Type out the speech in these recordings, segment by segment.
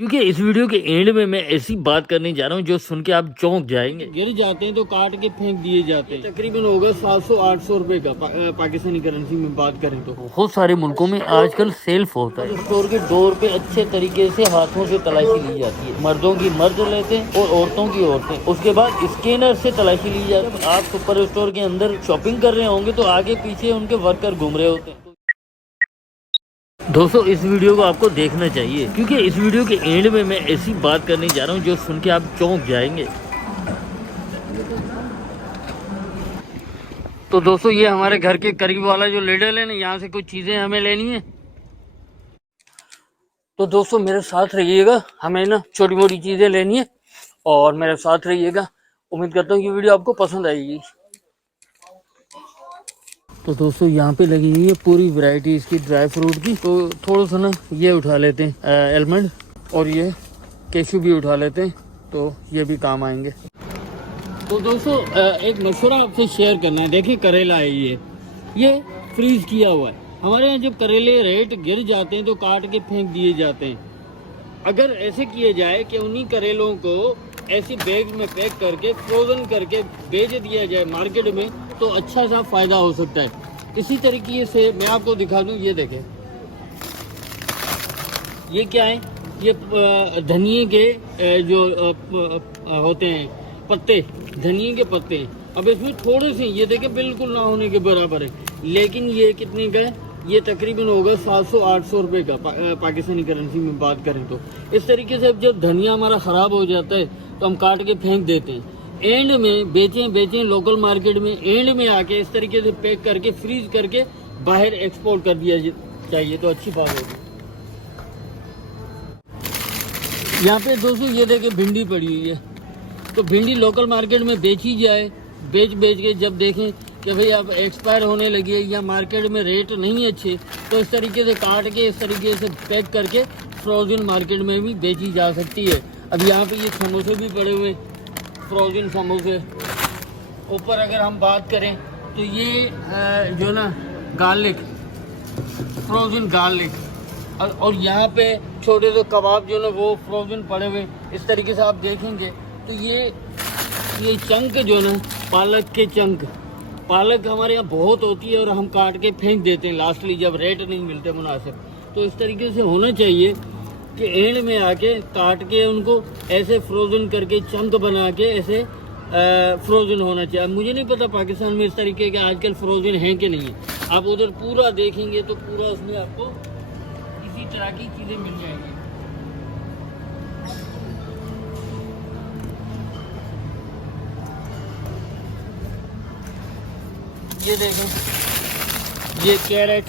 क्योंकि इस वीडियो के एंड में मैं ऐसी बात करने जा रहा हूँ जो सुन के आप चौंक जाएंगे। गिर जाते हैं तो काट के फेंक दिए जाते हैं। तकरीबन होगा 700-800 रुपए का पाकिस्तानी करेंसी में बात करें तो। बहुत सारे मुल्कों में आजकल सेल्फ होता है। स्टोर के डोर पे अच्छे तरीके से हाथों से तलाशी ली जाती है। मर्दों की मर्द लेते हैं और औरतों की औरतें। उसके बाद स्कैनर से तलाशी ली जाती है। आप सुपर स्टोर के अंदर शॉपिंग कर रहे होंगे तो आगे पीछे उनके वर्कर घूम रहे होते हैं। दोस्तों इस वीडियो को आपको देखना चाहिए क्योंकि इस वीडियो के एंड में मैं ऐसी बात करने जा रहा हूँ जो सुन के आप चौंक जाएंगे। तो दोस्तों ये हमारे घर के करीब वाला जो लेडल है ना, यहाँ से कुछ चीजें हमें लेनी है। तो दोस्तों मेरे साथ रहिएगा, हमें ना छोटी मोटी चीजें लेनी है और मेरे साथ रहिएगा। उम्मीद करता हूँ कि वीडियो आपको पसंद आएगी। तो दोस्तों यहाँ पे लगी हुई है पूरी वैरायटी इसकी ड्राई फ्रूट की। तो थोड़ा सा ना ये उठा लेते हैं एलमंड और ये केशू भी उठा लेते हैं, तो ये भी काम आएंगे। तो दोस्तों एक मशवरा आपसे शेयर करना है। देखिए करेला है, ये फ्रीज किया हुआ है। हमारे यहाँ जब करेले रेट गिर जाते हैं तो काट के फेंक दिए जाते हैं। अगर ऐसे किए जाए कि उन्हीं करेलों को ऐसी बैग में पैक करके फ्रोजन करके बेच दिया जाए मार्केट में, तो अच्छा सा फायदा हो सकता है। इसी तरीके से मैं आपको दिखा दूं, ये देखें, ये क्या है, ये धनिए के जो होते हैं पत्ते, धनिए के पत्ते। अब इसमें थोड़े से ये देखें बिल्कुल ना होने के बराबर है, लेकिन ये कितने का है, ये तकरीबन होगा 700-800 रुपए का पाकिस्तानी करेंसी में बात करें तो। इस तरीके से जब धनिया हमारा ख़राब हो जाता है तो हम काट के फेंक देते हैं। एंड में बेचें लोकल मार्केट में, एंड में आके इस तरीके से पैक करके फ्रीज करके बाहर एक्सपोर्ट कर दिया चाहिए, तो अच्छी बात होगी। यहाँ पे दोस्तों ये देखें भिंडी पड़ी हुई है, तो भिंडी लोकल मार्केट में बेची जाए। बेच के जब देखें कि भाई अब एक्सपायर होने लगी है या मार्केट में रेट नहीं अच्छे, तो इस तरीके से काट के इस तरीके से पैक करके फ्रोजन मार्केट में भी बेची जा सकती है। अब यहाँ पे ये समोसे भी पड़े हुए, फ्रोजन समोसे। ऊपर अगर हम बात करें तो ये जो ना गार्लिक, फ्रोजन गार्लिक, और यहाँ पे छोटे से कबाब जो ना वो फ्रोजन पड़े हुए। इस तरीके से आप देखेंगे तो ये चंक जो ना पालक के चंक, पालक हमारे यहाँ बहुत होती है और हम काट के फेंक देते हैं लास्टली जब रेट नहीं मिलते मुनासिब। तो इस तरीके से होना चाहिए कि एंड में आके काट के उनको ऐसे फ्रोजन करके चंक बना के ऐसे फ्रोजन होना चाहिए। मुझे नहीं पता पाकिस्तान में इस तरीके के आजकल फ्रोजन हैं कि नहीं। आप उधर पूरा देखेंगे तो पूरा उसमें आपको इसी तरह की चीज़ें मिल जाएंगी। ये देखें, ये कैरेट,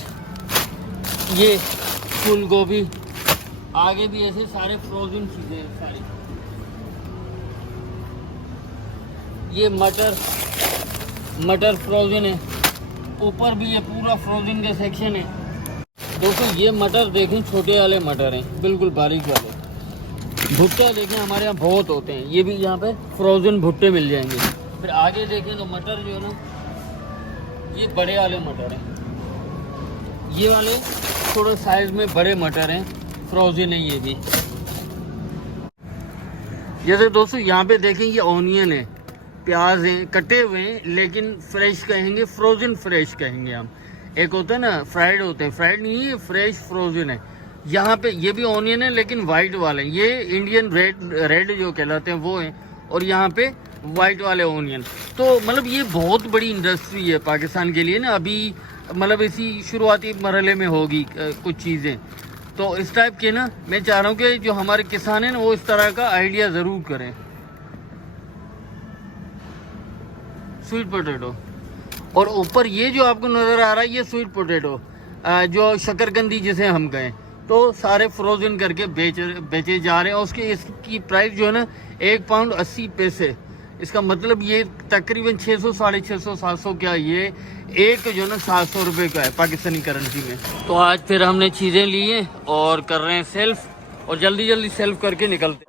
ये फूल गोभी, आगे भी ऐसे सारे फ्रोजन चीजें हैं सारी। ये मटर फ्रोजन है, ऊपर भी ये पूरा फ्रोजन का सेक्शन है। दोस्तों ये मटर देखें, छोटे वाले मटर हैं, बिल्कुल बारीक वाले। भुट्टा देखें हमारे यहाँ बहुत होते हैं, ये भी यहाँ पे फ्रोजन भुट्टे मिल जाएंगे। फिर आगे देखें तो मटर जो है ना, ये बड़े वाले मटर हैं, ये वाले थोड़ा साइज में बड़े मटर हैं, फ्रोजन है ये भी। जैसे दोस्तों यहाँ पे देखें ये ऑनियन है, प्याज हैं, कटे हुए हैं लेकिन फ्रेश कहेंगे, फ्रोजन फ्रेश कहेंगे हम। एक होता है ना फ्राइड होते हैं, फ्राइड नहीं है, फ्रेश फ्रोजन है। यहाँ पे ये भी ऑनियन है लेकिन वाइट वाले, ये इंडियन रेड जो कहलाते हैं वो हैं, और यहाँ पे वाइट वाले ऑनियन। तो मतलब ये बहुत बड़ी इंडस्ट्री है पाकिस्तान के लिए ना, अभी मतलब इसी शुरुआती मरहले में होगी कुछ चीज़ें। तो इस टाइप के ना मैं चाह रहा हूँ कि जो हमारे किसान हैं ना वो इस तरह का आइडिया ज़रूर करें। स्वीट पोटैटो, और ऊपर ये जो आपको नज़र आ रहा है ये स्वीट पोटैटो जो शकरकंदी जिसे हम कहें, तो सारे फ्रोजन करके बेचे जा रहे हैं। और इसकी प्राइस जो है ना 1 पाउंड 80 पैसे। इसका मतलब ये तकरीबन 600, 650, 700 क्या, ये एक जो है ना 700 रुपये का है पाकिस्तानी करेंसी में। तो आज फिर हमने चीज़ें ली हैं और कर रहे हैं सेल्फ, और जल्दी सेल्फ करके निकलते हैं।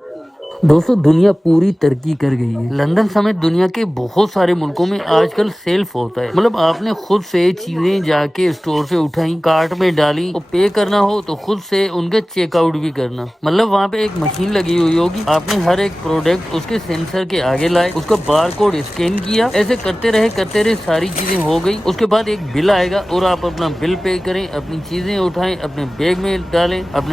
दोस्तों दुनिया पूरी तरक्की कर गई है। लंदन समेत दुनिया के बहुत सारे मुल्कों में आजकल सेल्फ होता है। मतलब आपने खुद से चीजें जाके स्टोर से उठाई, कार्ट में डाली और पे करना हो तो खुद से उनका चेकआउट भी करना। मतलब वहाँ पे एक मशीन लगी हुई होगी, आपने हर एक प्रोडक्ट उसके सेंसर के आगे लाए, उसका बार कोड स्कैन किया, ऐसे करते रहे सारी चीजें हो गई। उसके बाद एक बिल आएगा और आप अपना बिल पे करें, अपनी चीजें उठाएं, अपने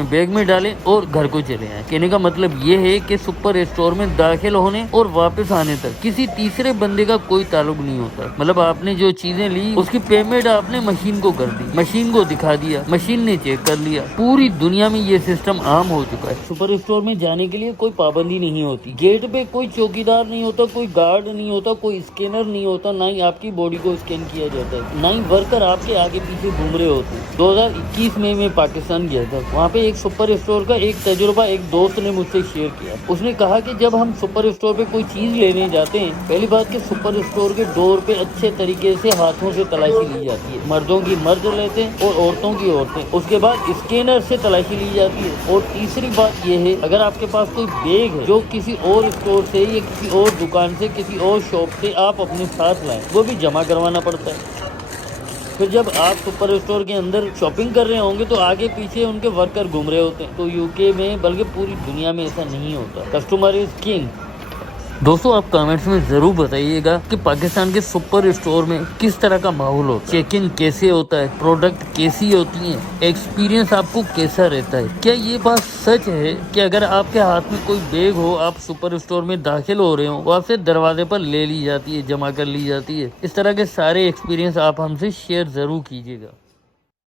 बैग में डालें और घर को चले आए। कहने का मतलब ये है कि सुपर स्टोर में दाखिल होने और वापस आने तक किसी तीसरे बंदे का कोई ताल्लुक नहीं होता। मतलब आपने जो चीजें ली उसकी पेमेंट आपने मशीन को कर दी, मशीन को दिखा दिया, मशीन ने चेक कर लिया। पूरी दुनिया में ये सिस्टम आम हो चुका है। सुपर स्टोर में जाने के लिए कोई पाबंदी नहीं होती, गेट पे कोई चौकीदार नहीं होता, कोई गार्ड नहीं होता, कोई स्कैनर नहीं होता, ना ही आपकी बॉडी को स्कैन किया जाता है, ना ही वर्कर आपके आगे पीछे घूम रहे होते। 2021 में पाकिस्तान गया था, वहाँ पे एक सुपर स्टोर का एक तजुर्बा एक दोस्त ने मुझसे शेयर किया। उसने कहा कि जब हम सुपर स्टोर पे कोई चीज लेने जाते हैं, पहली बात कि सुपर स्टोर के डोर पे अच्छे तरीके से हाथों से तलाशी ली जाती है, मर्दों की मर्द लेते हैं और औरतों की औरतें। उसके बाद स्कैनर से तलाशी ली जाती है। और तीसरी बात यह है, अगर आपके पास कोई बैग है जो किसी और स्टोर से या किसी और दुकान से, किसी और शॉप से आप अपने साथ लाएं, वो भी जमा करवाना पड़ता है। फिर जब आप सुपर स्टोर के अंदर शॉपिंग कर रहे होंगे तो आगे पीछे उनके वर्कर घूम रहे होते हैं। तो यूके में बल्कि पूरी दुनिया में ऐसा नहीं होता। Customer is king. दोस्तों आप कमेंट्स में जरूर बताइएगा कि पाकिस्तान के सुपर स्टोर में किस तरह का माहौल होता है, चेक इन कैसे होता है, प्रोडक्ट कैसी होती है, एक्सपीरियंस आपको कैसा रहता है। क्या ये बात सच है कि अगर आपके हाथ में कोई बैग हो, आप सुपर स्टोर में दाखिल हो रहे हो, वो आपसे दरवाजे पर ले ली जाती है, जमा कर ली जाती है। इस तरह के सारे एक्सपीरियंस आप हमसे शेयर जरूर कीजिएगा।